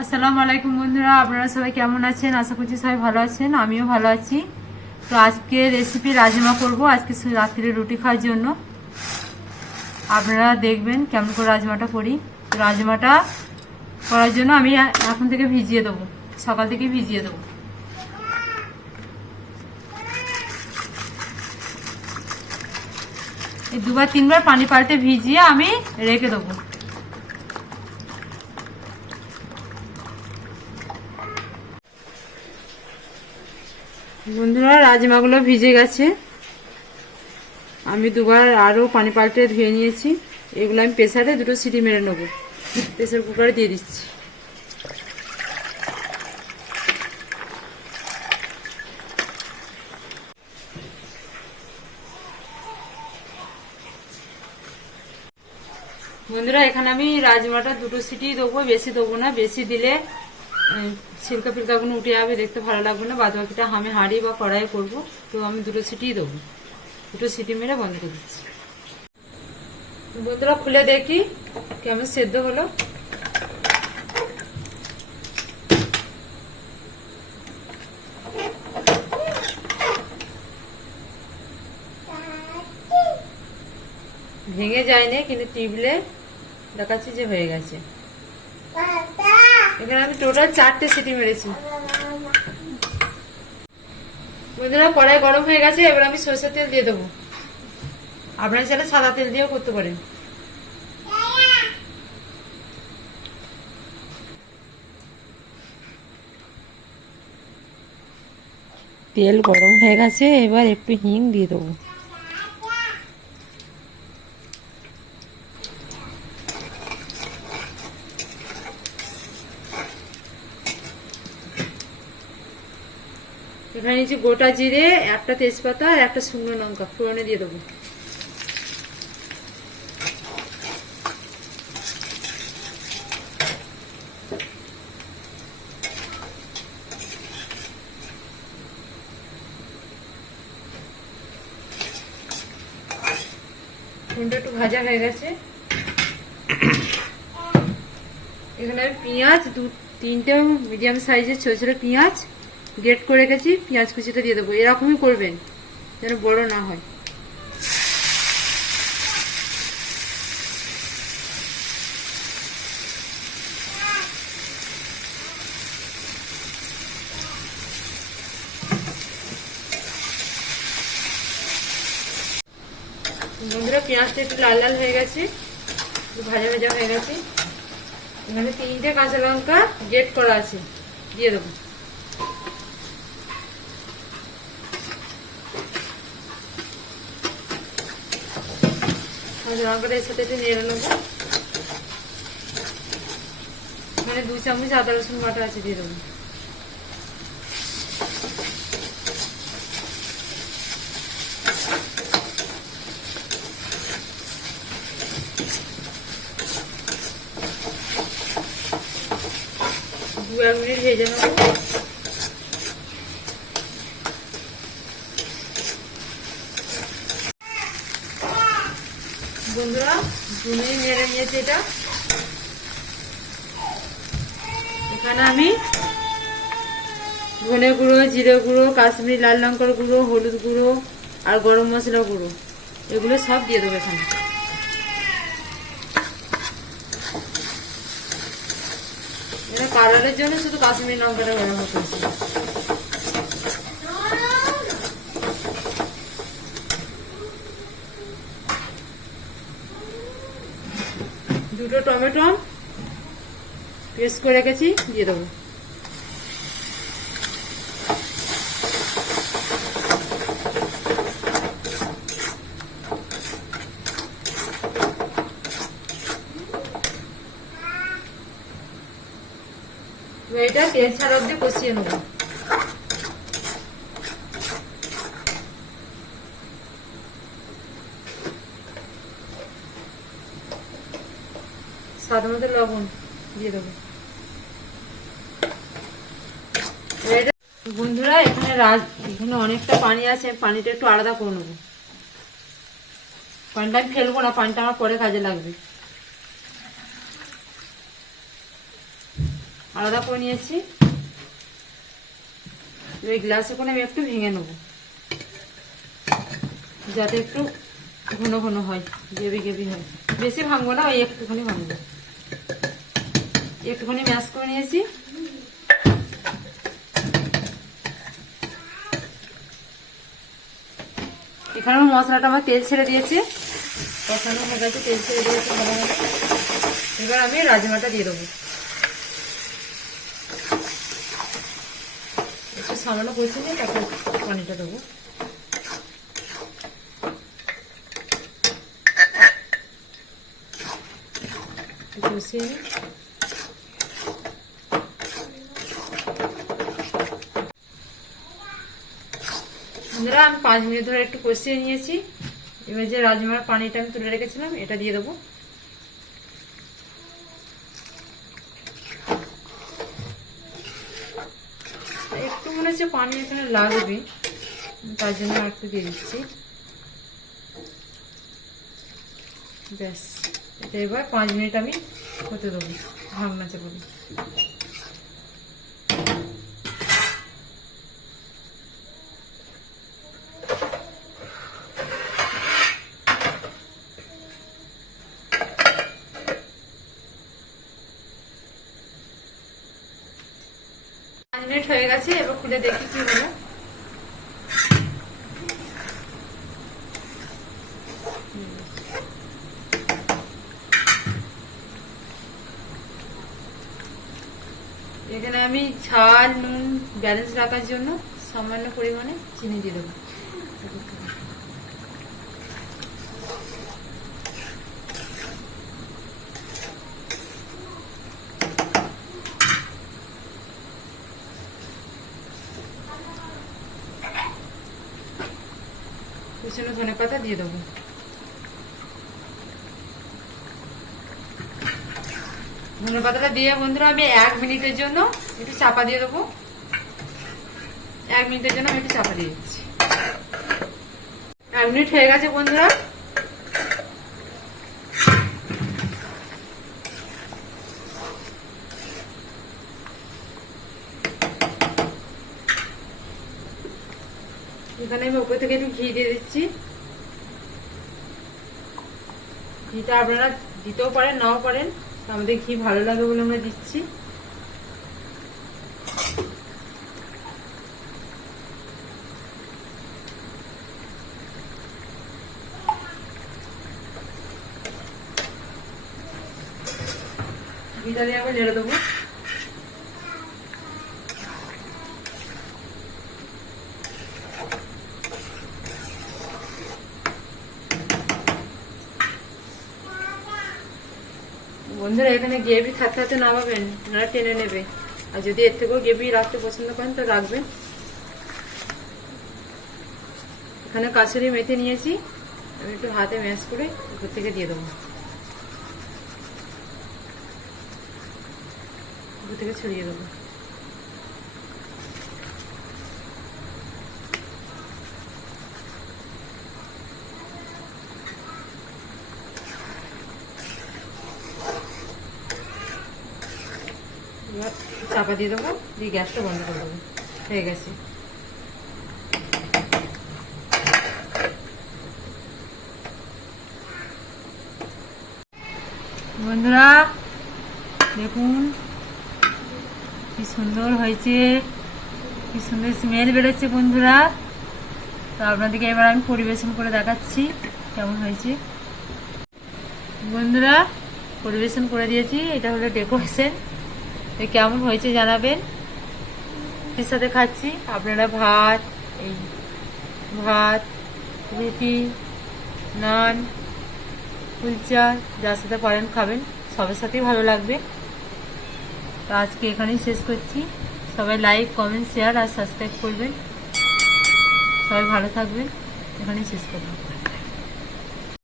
আসসালামু আলাইকুম বন্ধুরা, আপনারা সবাই কেমন আছেন? আশা করছি সবাই ভালো আছেন, আমিও ভালো আছি। তো আজকে রেসিপি রাজমা করব আজকে রাত্রে রুটি খাওয়ার জন্য। আপনারা দেখবেন কেমন করে রাজমাটা করি। তো রাজমাটা করার জন্য আমি এখন থেকে ভিজিয়ে দেবো, সকাল থেকে ভিজিয়ে দেবো। এই দুবার তিনবার পানি পাল্টে ভিজিয়ে আমি রেখে দেবো। বন্ধুরা, রাজমাগুলো ভিজে গেছে, আমি দুবার আরও পানি পাল্টে ধুয়ে নিয়েছি। এগুলো আমি প্রেসারে দুটো সিটি মেরে নেবো, প্রেসার কুকারে দিয়ে দিচ্ছি। বন্ধুরা, এখানে আমি রাজমাটা দুটো সিটি দেবো, বেশি দেবো না। বেশি দিলে ছিলকা ফিলকাগুলো উঠে যাবে, দেখতে ভালো লাগবে না। বাদ বাকিটা আমি হাঁড়ি বা কড়াই করবো, তো আমি দুটো সিটিই দেবো। দুটো সিটি মেরে বন্ধ করে দিচ্ছি। বন্ধুরা, খুলে দেখি কেমন সেদ্ধ হলো। ভেঙে যায়নি, কিন্তু টিপলে দেখাচ্ছি যে হয়ে গেছে। এখানে আমি টোটাল 4টে সিটি মেরেছি। বন্ধুরা, কড়াই গরম হয়ে গেছে, এবার আমি সরষের তেল দিয়ে দেবো। আপনারা চাইলে সাদা তেল দিয়েও করতে পারেন। তেল গরম হয়ে গেছে, এবার একটু হিং দিয়ে দেবো। এখানে নিচে গোটা জিরে, একটা তেজপাতা আর একটা শুকনো লঙ্কা ফোড়নে দিয়ে দেবো। ফোড়নটা একটু ভাজা হয়ে গেছে। এখানে আমি পেঁয়াজ তিনটে মিডিয়াম সাইজের ছোট ছোট পেঁয়াজ গ্রেট করে রেখেছি, পেঁয়াজ কুচিটা দিয়ে দেবো। এরকমই করবেন যেন বড় না হয়। বন্ধুরা, পেঁয়াজটা একটু লাল লাল হয়ে গেছে, একটু ভাজা ভাজা হয়ে গেছে। এখানে 3টে কাঁচা লঙ্কা গ্রেট করা আছে, দিয়ে দেবো। কাঁচা লঙ্কাটা এর সাথে একটু নেড়ে নেবো। এখানে 2 চামচ আদা রসুন বাটা আছে, দিয়ে দেবো। দু এক মিনিট ভেজে নেবো। বন্ধুরা, 2 মিনিট নেড়ে নিয়েছি এটা। এখানে আমি ধনে গুঁড়ো, জিরে গুঁড়ো, কাশ্মীরি লাল লঙ্কার গুঁড়ো, হলুদ গুঁড়ো আর গরম মশলা গুঁড়ো এগুলো সব দিয়ে দেবো এখানে। এটা কালারের জন্য শুধু কাশ্মীরি লঙ্কাটা ব্যবহার করছি। দুটো টমেটো পেস্ট করে রেখেছি, দিয়ে দেবো। এটা তেল ছাড়া অব্দি কষিয়ে নেব। স্বাদ মতো লবণ দিয়ে দেবো। বন্ধুরা, এখানে অনেকটা পানি আছে, পানিটা একটু আলাদা করে নেবো। পানিটা আমি ফেলবো না, পানিটা আমার পরে কাজে লাগবে। আলাদা করে নিয়েছি। এই গ্লাসে করে আমি একটু ভেঙে নেব, যাতে একটু ঘন ঘন হয়, গ্রেভি গ্রেভি হয়। বেশি ভাঙবো না, ওই একটুখানি ভাঙবো। একটুখানি ম্যাশ করে নিয়েছি। এখানে মশলাটা আমার তেল ছেড়ে দিয়েছে, কষানো হয়ে গেছে, তেল ছেড়ে দিয়েছে ভালোভাবে। এবার আমি রাজমাটা দিয়ে দেবো। একটু সামান্য কষে নিয়ে তারপর পানিটা দেবো। কষিয়ে নিই। বন্ধুরা আমি 5 মিনিট ধরে একটু কষিয়ে নিয়েছি। এবার যে রাজমার পানিটা আমি তুলে রেখেছিলাম এটা দিয়ে দেবো। একটু মনে হচ্ছে পানি এখানে লাগবে, তার জন্য একটু দিয়ে দিচ্ছি। ব্যাস, এটা এবার 5 মিনিট আমি হতে দেবো ঢাকনা চাপা দিয়ে। মিনিট হয়ে গেছে, এবার খুলে দেখি কি হলো। এখানে আমি ঝাল নুন ব্যালেন্স রাখার জন্য সামান্য পরিমাণে চিনি দিয়ে দেবো। কুচনো ধনেপাতা দিয়ে দেবো। ধনেপাতাটা দিয়ে বন্ধুরা আমি 1 মিনিটের জন্য একটু চাপা দিয়ে দেবো। 1 মিনিটের জন্য আমি একটু চাপা দিয়ে দিচ্ছি। 1 মিনিট হয়ে গেছে বন্ধুরা। এখানে আমি উপর থেকে একটু ঘি দিয়ে দিচ্ছি। ঘিটা আপনারা দিতেও পারেন নাও পারেন, আমাদের ঘি ভালো লাগে বলে আমরা দিচ্ছি। ঘিটা দিয়ে আবার নেড়ে দেবো। বন্ধুরা এখানে গ্রেভি থাকতে থাকতে নামাবেন, আপনারা টেনে নেবে। আর যদি এর থেকেও গ্রেভি রাখতে পছন্দ করেন তো রাখবেন। এখানে কাসুরি মেথি নিয়েছি, আমি একটু হাতে ম্যাশ করে উপর থেকে দিয়ে দেবো। উপর থেকে ছড়িয়ে দেবো। এবার চাপা দিয়ে দেবো, দিয়ে গ্যাসটা বন্ধ করে দেবো। হয়ে গেছে। বন্ধুরা দেখুন কি সুন্দর হয়েছে, কি সুন্দর স্মেল বেরোচ্ছে বন্ধুরা। তো আপনাদেরকে এবার আমি পরিবেশন করে দেখাচ্ছি কেমন হয়েছে। বন্ধুরা পরিবেশন করে দিয়েছি, এটা হলো ডেকোরেশন। কেমন হয়েছে জানাবেন। এর সাথে খাচ্ছি আপনারা ভাত, এই ভাত, রুটি, নান, কুলচা, যার সাথে পারেন খাবেন, সবার সাথেই ভালো লাগবে। তো আজকে এখানেই শেষ করছি। সবাই লাইক কমেন্ট শেয়ার আর সাবস্ক্রাইব করবেন। সবাই ভালো থাকবেন। এখানেই শেষ করবেন।